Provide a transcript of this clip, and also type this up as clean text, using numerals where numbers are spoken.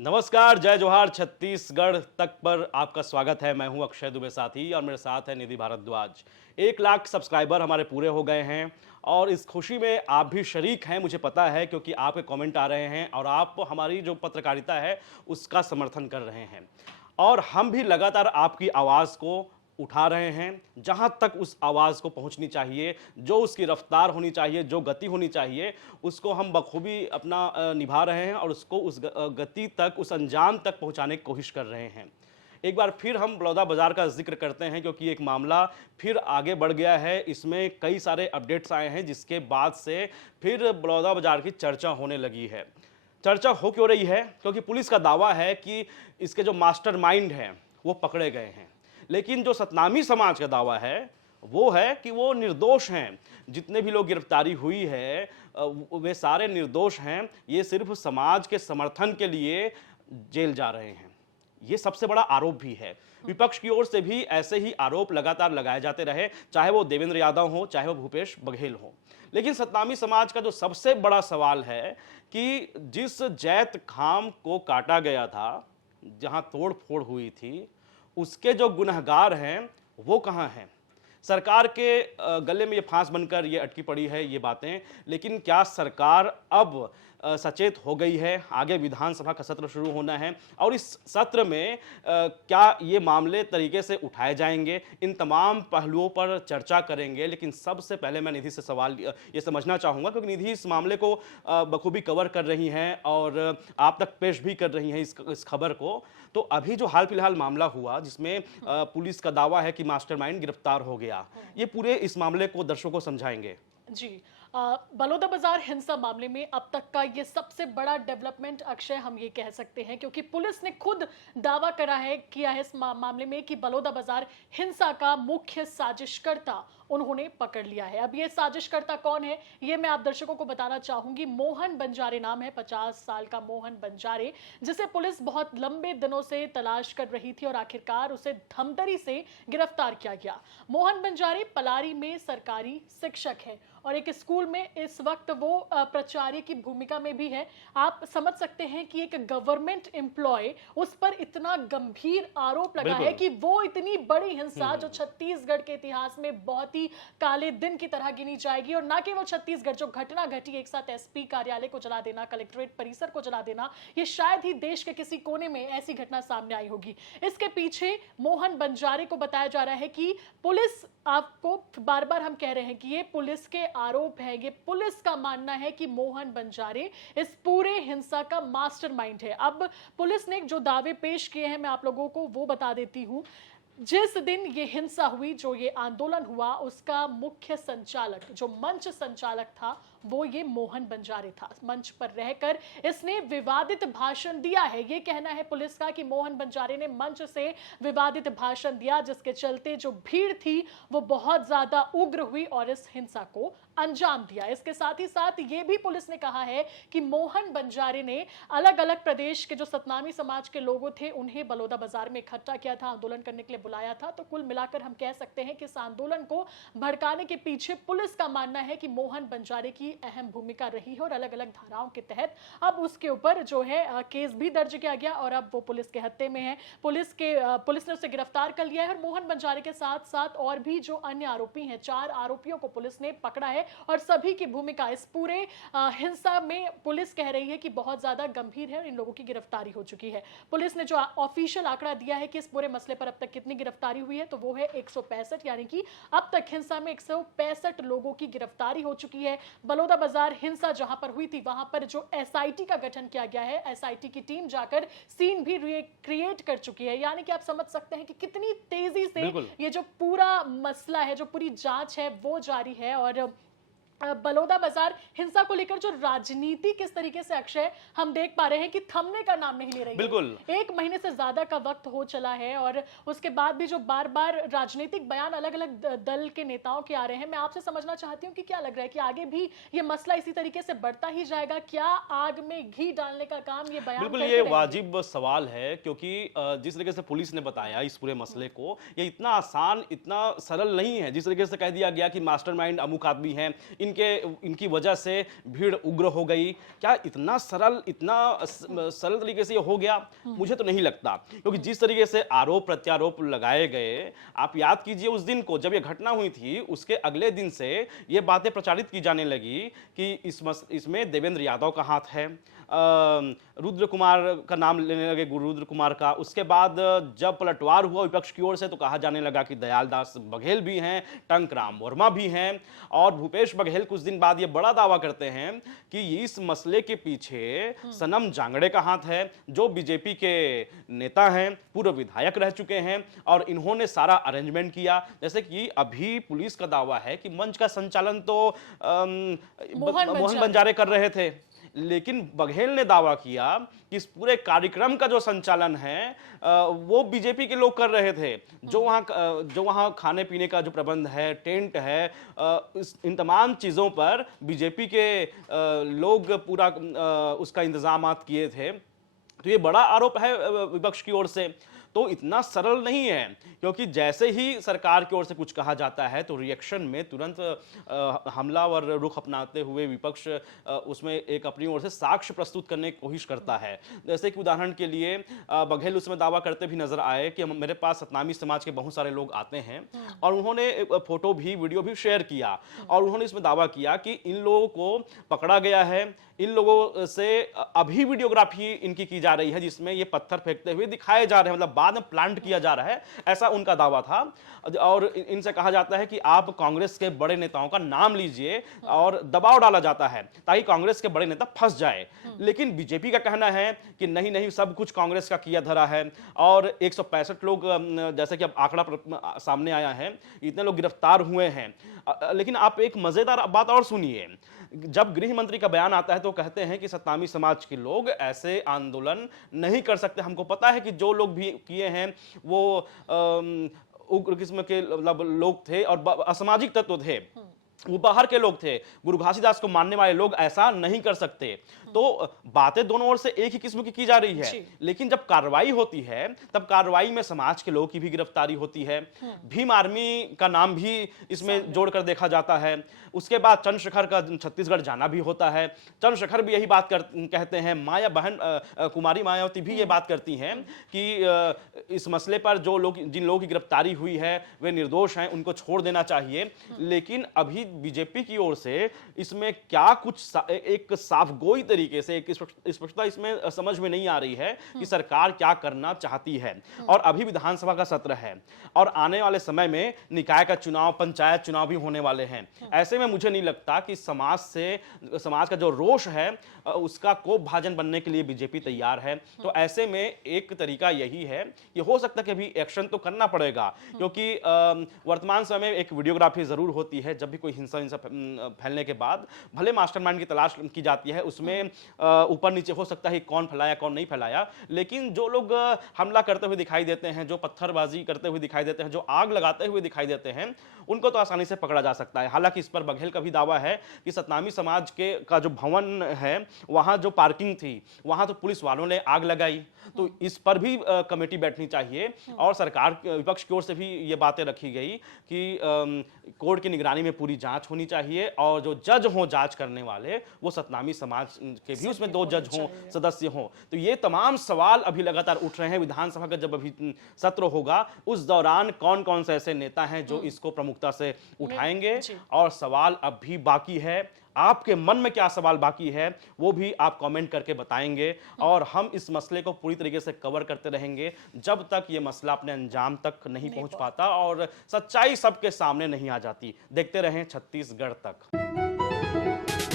नमस्कार, जय जोहार। छत्तीसगढ़ तक पर आपका स्वागत है। मैं हूं अक्षय दुबे साथी और मेरे साथ है निधि भारद्वाज। 1 लाख सब्सक्राइबर हमारे पूरे हो गए हैं और इस खुशी में आप भी शरीक हैं, मुझे पता है, क्योंकि आपके कमेंट आ रहे हैं और आप हमारी जो पत्रकारिता है उसका समर्थन कर रहे हैं। और हम भी लगातार आपकी आवाज़ को उठा रहे हैं, जहां तक उस आवाज़ को पहुंचनी चाहिए, जो उसकी रफ्तार होनी चाहिए, जो गति होनी चाहिए, उसको हम बखूबी अपना निभा रहे हैं और उसको उस गति तक, उस अंजाम तक पहुंचाने की कोशिश कर रहे हैं। एक बार फिर हम बलौदाबाजार का जिक्र करते हैं क्योंकि एक मामला फिर आगे बढ़ गया है। इसमें कई सारे अपडेट्स आए हैं जिसके बाद से फिर बलौदाबाजार की चर्चा होने लगी है। चर्चा हो क्यों रही है? क्योंकि पुलिस का दावा है कि इसके जो मास्टरमाइंड हैं वो पकड़े गए हैं, लेकिन जो सतनामी समाज का दावा है वो है कि वो निर्दोष हैं। जितने भी लोग गिरफ्तारी हुई है वे सारे निर्दोष हैं। ये सिर्फ समाज के समर्थन के लिए जेल जा रहे हैं। ये सबसे बड़ा आरोप भी है। विपक्ष की ओर से भी ऐसे ही आरोप लगातार लगाए जाते रहे, चाहे वो देवेंद्र यादव हो, चाहे वो भूपेश बघेल हो। लेकिन सतनामी समाज का जो सबसे बड़ा सवाल है कि जिस जैत खाम को काटा गया था, जहां तोड़ फोड़ हुई थी, उसके जो गुनहगार हैं वो कहां हैं? सरकार के गले में ये फांस बनकर ये अटकी पड़ी है ये बातें, लेकिन क्या सरकार अब सचेत हो गई है? आगे विधानसभा का सत्र शुरू होना है और इस सत्र में क्या ये मामले तरीके से उठाए जाएंगे? इन तमाम पहलुओं पर चर्चा करेंगे। लेकिन सबसे पहले मैं निधि से सवाल ये समझना चाहूँगा, क्योंकि निधि इस मामले को बखूबी कवर कर रही हैं और आप तक पेश भी कर रही हैं इस खबर को। तो अभी जो हाल फिलहाल मामला हुआ जिसमें पुलिस का दावा है कि मास्टरमाइंड गिरफ्तार हो गया, ये पूरे इस मामले को दर्शकों को समझाएंगे। जी। बलौदाबाजार हिंसा मामले में अब तक का ये सबसे बड़ा डेवलपमेंट अक्षय हम ये कह सकते हैं, क्योंकि पुलिस ने खुद दावा किया है इस मामले में कि बलौदाबाजार हिंसा का मुख्य साजिशकर्ता उन्होंने पकड़ लिया है। अब ये साजिशकर्ता कौन है ये मैं आप दर्शकों को बताना चाहूंगी। मोहन बंजारे नाम है, 50 साल का मोहन बंजारे, जिसे पुलिस बहुत लंबे दिनों से तलाश कर रही थी और आखिरकार उसे धमतरी से गिरफ्तार किया गया। मोहन बंजारे पलारी में सरकारी शिक्षक है और एक स्कूल में इस वक्त वो प्राचार्य की भूमिका में भी है। आप समझ सकते हैं कि एक गवर्नमेंट एम्प्लॉय, उस पर इतना गंभीर आरोप लगा है कि वो इतनी बड़ी हिंसा जो छत्तीसगढ़ के इतिहास में बहुत ही काले दिन की तरह गिनी जाएगी। और ना केवल छत्तीसगढ़, जो घटना घटी एक साथ एसपी कार्यालय को जला देना, कलेक्ट्रेट परिसर को जला देना, ये शायद ही देश के किसी कोने में ऐसी घटना सामने आई होगी। इसके पीछे मोहन बंजारे को बताया जा रहा है कि पुलिस, आपको बार बार हम कह रहे हैं कि ये पुलिस के आरोप है, ये पुलिस का मानना है कि मोहन बंजारे इस पूरे हिंसा का मास्टरमाइंड है। अब पुलिस ने जो दावे पेश किए हैं मैं आप लोगों को वो बता देती हूं। जिस दिन ये हिंसा हुई, जो ये आंदोलन हुआ, उसका मुख्य संचालक, जो मंच संचालक था, वो ये मोहन बंजारे था। मंच पर रहकर इसने विवादित भाषण दिया है। ये कहना है पुलिस का कि मोहन बंजारे ने मंच से विवादित भाषण दिया, जिसके चलते जो भीड़ थी वो बहुत ज्यादा उग्र हुई और इस हिंसा को अंजाम दिया। इसके साथ ही साथ ये भी पुलिस ने कहा है कि मोहन बंजारे ने अलग अलग प्रदेश के जो सतनामी समाज के लोगों थे उन्हें बलौदाबाजार में इकट्ठा किया था, आंदोलन करने के लिए बुलाया था। तो कुल मिलाकर हम कह सकते हैं कि इस आंदोलन को भड़काने के पीछे पुलिस का मानना है कि मोहन बंजारे की अहम भूमिका रही है और अलग अलग धाराओं के तहत अब उसके ऊपर जो है केस भी दर्ज किया गया और अब वो पुलिस के हत्थे में है। पुलिस ने उसे गिरफ्तार कर लिया है और मोहन बंजारे के साथ साथ और भी जो अन्य आरोपी हैं, 4 आरोपियों को पुलिस ने पकड़ा है और सभी की भूमिका इस पूरे हिंसा में पुलिस कह रही है कि बहुत ज्यादा गंभीर है और इन लोगों की गिरफ्तारी हो चुकी है। पुलिस ने जो ऑफिशियल आंकड़ा दिया है कि इस पूरे मसले पर अब तक कितनी गिरफ्तारी हुई है, तो वो है 165, यानी कि अब तक हिंसा में 165 लोगों की गिरफ्तारी हो चुकी है। बलौदाबाजार हिंसा जहां पर हुई थी वहां पर जो एसआईटी का गठन किया गया है, एसआईटी की टीम जाकर सीन भी क्रिएट कर चुकी है। यानी कि आप समझ सकते हैं कि कितनी तेजी से ये जो पूरा मसला है, जो पूरी जांच है वो जारी है। और बलौदाबाजार हिंसा को लेकर जो राजनीति किस तरीके से अक्षय हम देख पा रहे हैं कि थमने का नाम नहीं ले रही है। बिल्कुल 1 महीने से ज्यादा का वक्त हो चला है और उसके बाद भी जो बार बार राजनीतिक बयान अलग अलग दल के नेताओं के आ रहे हैं। मैं आपसे समझना चाहती हूँ कि क्या लग रहा है कि आगे भी ये मसला इसी तरीके से बढ़ता ही जाएगा? क्या आग में घी डालने का काम ये बयान बिल्कुल ये वाजिब सवाल है, क्योंकि जिस तरीके से पुलिस ने बताया इस पूरे मसले को, ये इतना आसान, इतना सरल नहीं है। जिस तरीके से कह दिया गया कि मास्टरमाइंड अमुक आदमी हैं, इनकी वजह से भीड़ उग्र हो गई। क्या इतना सरल तरीके से ये हो गया? मुझे तो नहीं लगता, क्योंकि जिस तरीके से आरोप प्रत्यारोप लगाए गए, आप याद कीजिए उस दिन को जब ये घटना हुई थी, उसके अगले दिन से ये बातें प्रचारित की जाने लगी कि इसमें देवेंद्र यादव का हाथ है। रुद्र कुमार का नाम लेने लगे, गुरु रुद्र कुमार का। उसके बाद जब पलटवार हुआ विपक्ष की ओर से, तो कहा जाने लगा कि दयालदास बघेल भी हैं, टंकराम वर्मा भी हैं, और भूपेश बघेल कुछ दिन बाद ये बड़ा दावा करते हैं कि इस मसले के पीछे सनम जांगड़े का हाथ है, जो बीजेपी के नेता हैं, पूर्व विधायक रह चुके हैं, और इन्होंने सारा अरेंजमेंट किया। जैसे कि अभी पुलिस का दावा है कि मंच का संचालन तो मोहन बंजारे कर रहे थे, लेकिन बघेल ने दावा किया कि इस पूरे कार्यक्रम का जो संचालन है वो बीजेपी के लोग कर रहे थे। जो वहाँ खाने पीने का जो प्रबंध है, टेंट है, इन तमाम चीज़ों पर बीजेपी के लोग पूरा उसका इंतजामात किए थे। तो ये बड़ा आरोप है विपक्ष की ओर से। तो इतना सरल नहीं है, क्योंकि जैसे ही सरकार की ओर से कुछ कहा जाता है तो रिएक्शन में तुरंत हमलावर रुख अपनाते हुए विपक्ष उसमें एक अपनी ओर से साक्ष्य प्रस्तुत करने की कोशिश करता है। जैसे कि उदाहरण के लिए बघेल उसमें दावा करते भी नजर आए कि मेरे पास सतनामी समाज के बहुत सारे लोग आते हैं, और उन्होंने फोटो भी वीडियो भी शेयर किया, और उन्होंने इसमें दावा किया कि इन लोगों को पकड़ा गया है, इन लोगों से अभी वीडियोग्राफी इनकी की जा रही है जिसमें ये पत्थर फेंकते हुए दिखाए जा रहे हैं, मतलब बाद में प्लांट किया जा रहा है, ऐसा उनका दावा था। और इनसे कहा जाता है कि आप कांग्रेस के बड़े नेताओं का नाम लीजिए, और दबाव डाला जाता है ताकि कांग्रेस के बड़े नेता फंस जाए। लेकिन बीजेपी का कहना है कि नहीं नहीं, सब कुछ कांग्रेस का किया धरा है, और 165 लोग, जैसे कि अब आंकड़ा सामने आया है, इतने लोग गिरफ्तार हुए हैं। लेकिन आप एक मजेदार बात और सुनिए, जब गृह मंत्री का बयान आता है तो कहते हैं कि सतनामी समाज के लोग ऐसे आंदोलन नहीं कर सकते। हमको पता है कि जो लोग भी किए हैं वो उग्र किस्म के मतलब लोग थे और असामाजिक तत्व थे, वो बाहर के लोग थे। गुरु घासीदास को मानने वाले लोग ऐसा नहीं कर सकते। तो बातें दोनों ओर से एक ही किस्म की जा रही है, लेकिन जब कार्रवाई होती है तब कार्रवाई में समाज के लोगों की भी गिरफ्तारी होती है। भीम आर्मी का नाम भी इसमें जोड़कर देखा जाता है। उसके बाद चंद्रशेखर का छत्तीसगढ़ जाना भी होता है। चंद्रशेखर भी यही बात कहते हैं। माया बहन कुमारी मायावती भी ये बात करती हैं कि इस मसले पर जिन लोगों की गिरफ्तारी हुई है वे निर्दोष हैं, उनको छोड़ देना चाहिए। लेकिन अभी बीजेपी की ओर से इसमें क्या कुछ एक साफगोई तरीके से एक स्पष्टता इसमें समझ में नहीं आ रही है कि सरकार क्या करना चाहती है। और अभी विधानसभा का सत्र है, और आने वाले समय में निकाय का चुनाव, पंचायत चुनाव भी होने वाले हैं। ऐसे में मुझे नहीं लगता कि समाज का जो रोष है उसका कोप भाजन बनने के लिए बीजेपी तैयार है। तो ऐसे में एक तरीका यही है कि हो सकता है कि अभी एक्शन तो करना पड़ेगा, क्योंकि वर्तमान समय में एक वीडियोग्राफी जरूर होती है। जब भी कोई हिंसा फैलने के बाद भले मास्टरमाइंड की तलाश की जाती है, उसमें ऊपर नीचे हो सकता है कौन फैलाया कौन नहीं फैलाया, लेकिन जो लोग हमला करते हुए दिखाई देते हैं, जो पत्थरबाजी करते हुए दिखाई देते हैं, जो आग लगाते हुए दिखाई देते हैं, उनको तो आसानी से पकड़ा जा सकता है। हालांकि इस पर बघेल का भी दावा है कि सतनामी समाज का जो भवन है, वहां जो पार्किंग थी, वहां तो पुलिस वालों ने आग लगाई। तो इस पर भी कमेटी बैठनी चाहिए, और सरकार विपक्ष की ओर से भी ये बातें रखी गई कि कोर्ट की निगरानी में पूरी जांच होनी चाहिए, और जो जज हों जांच करने वाले वो सतनामी समाज के भी उसमें 2 जज हों, सदस्य हों। तो ये तमाम सवाल अभी लगातार उठ रहे हैं। विधानसभा का जब अभी सत्र होगा उस दौरान कौन कौन से ऐसे नेता हैं जो इसको प्रमुखता से उठाएंगे, और सवाल अब भी बाकी है। आपके मन में क्या सवाल बाकी है वो भी आप कमेंट करके बताएंगे, और हम इस मसले को पूरी तरीके से कवर करते रहेंगे जब तक ये मसला अपने अंजाम तक नहीं पहुंच पाता और सच्चाई सबके सामने नहीं आ जाती। देखते रहें छत्तीसगढ़ तक।